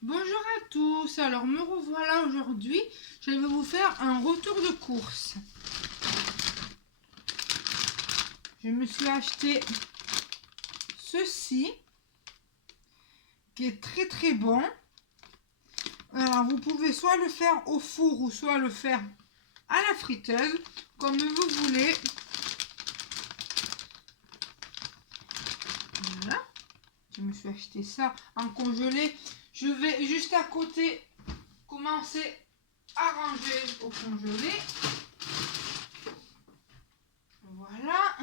Bonjour à tous, alors me revoilà aujourd'hui, je vais vous faire un retour de course. Je me suis acheté ceci, qui est très bon. Alors vous pouvez soit le faire au four ou soit le faire à la friteuse, comme vous voulez. Voilà, je me suis acheté ça en congelé. Je vais juste à côté commencer à ranger au congelé. Voilà.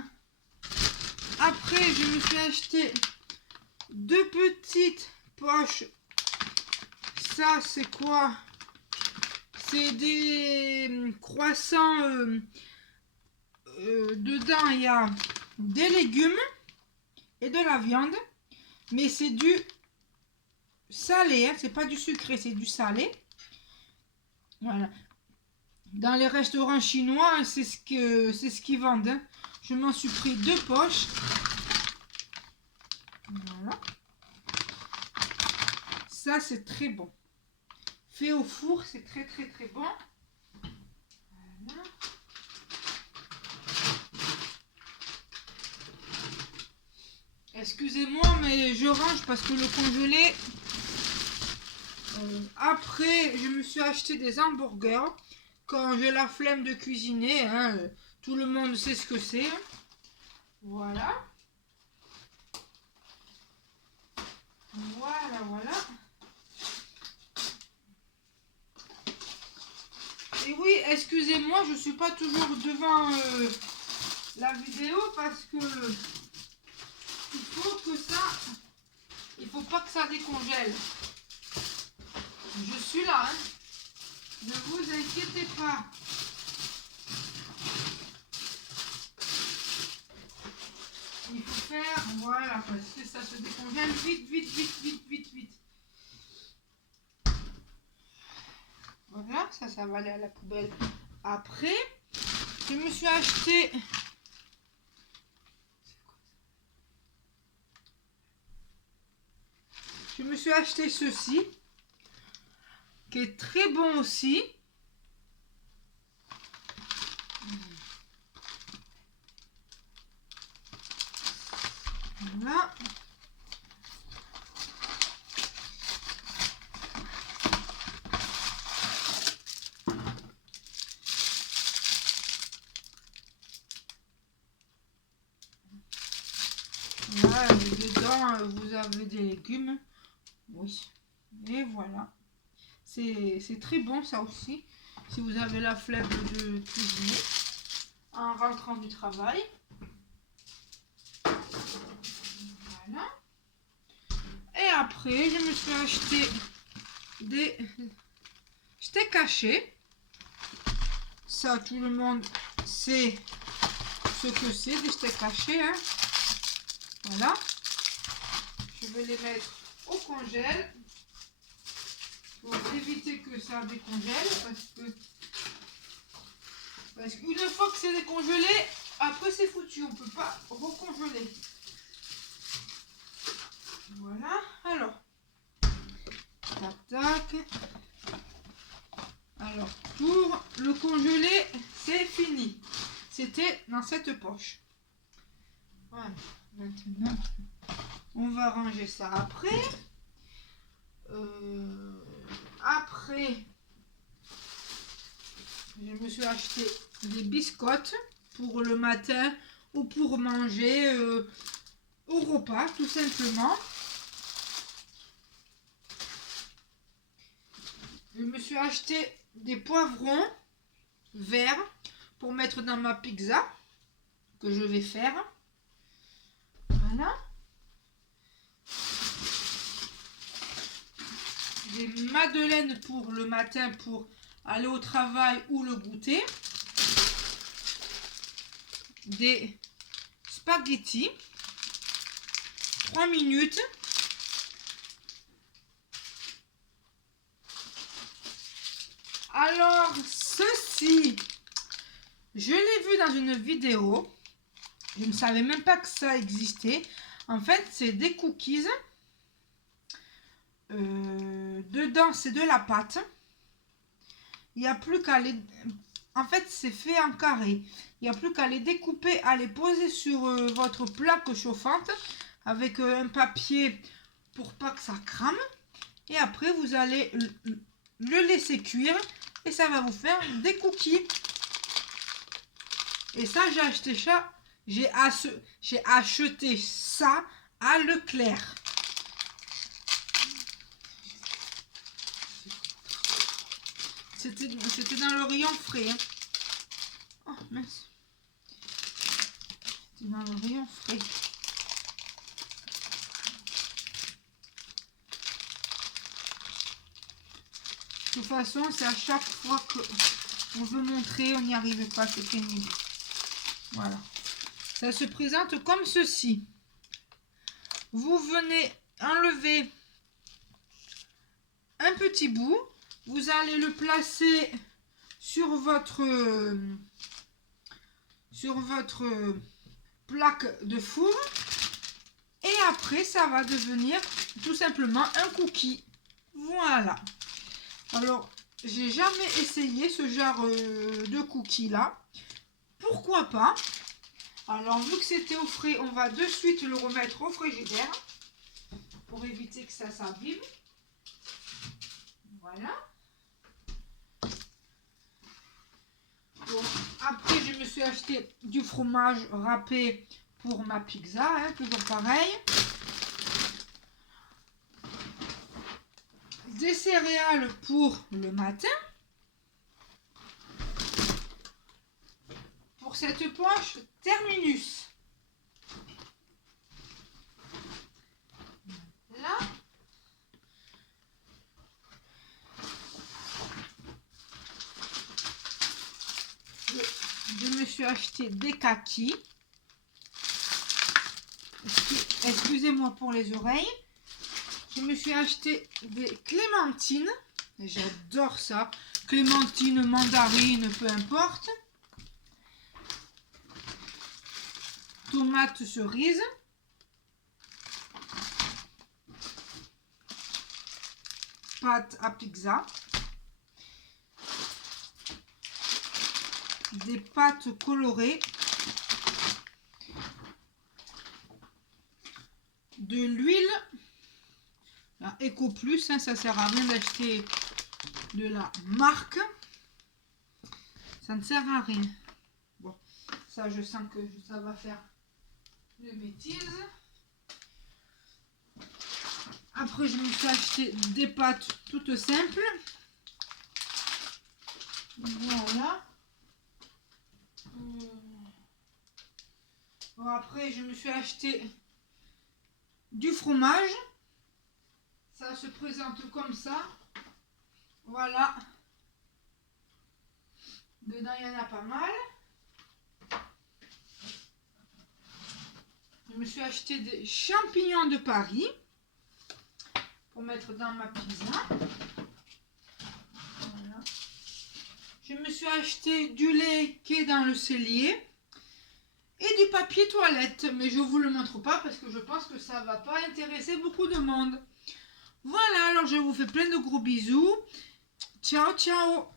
Après, je me suis acheté deux petites poches. Ça, c'est quoi? C'est des croissants. Dedans, il y a des légumes et de la viande. Mais c'est du salé, hein, c'est pas du sucré, c'est du salé. Voilà. Dans les restaurants chinois, c'est ce qu'ils vendent. Hein. Je m'en suis pris deux poches. Voilà. Ça, c'est très bon. Fait au four, c'est très bon. Voilà. Excusez-moi, mais je range parce que le congelé... après, je me suis acheté des hamburgers. Quand j'ai la flemme de cuisiner, hein, tout le monde sait ce que c'est. Voilà. Voilà. Et oui, excusez-moi, je suis pas toujours devant la vidéo parce que il faut pas que ça décongèle. Je suis là, hein. Ne vous inquiétez pas. Il faut faire, voilà, parce que ça se décongèle vite. Voilà, ça va aller à la poubelle. Après, je me suis acheté... Je me suis acheté ceci, qui est très bon aussi. Voilà. Là, dedans, vous avez des légumes. Oui. Et voilà. C'est très bon ça aussi. Si vous avez la flemme de cuisiner en rentrant du travail. Voilà. Et après, je me suis acheté des steaks hachés. Ça, tout le monde sait ce que c'est, des steaks hachés. Hein. Voilà. Je vais les mettre au congèle pour éviter que ça décongèle. Parce qu'une fois que c'est décongelé, après c'est foutu. On ne peut pas recongeler. Voilà. Alors. Tac. Alors, pour le congelé, c'est fini. C'était dans cette poche. Voilà. Maintenant, on va ranger ça après. Après, je me suis acheté des biscottes pour le matin ou pour manger au repas, tout simplement. Je me suis acheté des poivrons verts pour mettre dans ma pizza que je vais faire. Voilà. Des madeleines pour le matin pour aller au travail ou le goûter. Des spaghettis. 3 minutes. Alors, ceci, je l'ai vu dans une vidéo. Je ne savais même pas que ça existait. En fait, c'est des cookies dedans c'est de la pâte. Il n'y a plus qu'à les... En fait, c'est fait en carré. Il n'y a plus qu'à les découper, à les poser sur votre plaque chauffante avec un papier pour pas que ça crame. Et après, vous allez le laisser cuire et ça va vous faire des cookies. Et ça, j'ai acheté ça à Leclerc. C'était dans le rayon frais. Hein. Oh mince. C'était dans le rayon frais. De toute façon, c'est à chaque fois qu'on veut montrer, on n'y arrive pas, c'est pénible. Voilà. Ça se présente comme ceci. Vous venez enlever un petit bout. Vous allez le placer sur votre plaque de four. Et après, ça va devenir tout simplement un cookie. Voilà. Alors, j'ai jamais essayé ce genre de cookie là. Pourquoi pas? Alors, vu que c'était au frais, on va de suite le remettre au frigidaire pour éviter que ça s'abîme. Voilà. Bon, après, je me suis acheté du fromage râpé pour ma pizza, hein, toujours pareil. Des céréales pour le matin. Pour cette poche Terminus. Là. Je me suis acheté des kakis. Excusez-moi pour les oreilles. Je me suis acheté des clémentines. J'adore ça. Clémentine, mandarine, peu importe. Tomates cerises. Pâte à pizza. Des pâtes colorées. De l'huile. Eco Plus, hein, ça sert à rien d'acheter de la marque. Ça ne sert à rien. Bon, ça je sens que ça va faire de bêtises. Après, je me suis acheté des pâtes toutes simples. Voilà. Bon, après, je me suis acheté du fromage. Ça se présente comme ça. Voilà. Dedans, il y en a pas mal. Je me suis acheté des champignons de Paris pour mettre dans ma pizza. Voilà. Je me suis acheté du lait qui est dans le cellier et du papier toilette. Mais je ne vous le montre pas parce que je pense que ça ne va pas intéresser beaucoup de monde. Voilà, alors je vous fais plein de gros bisous. Ciao, ciao!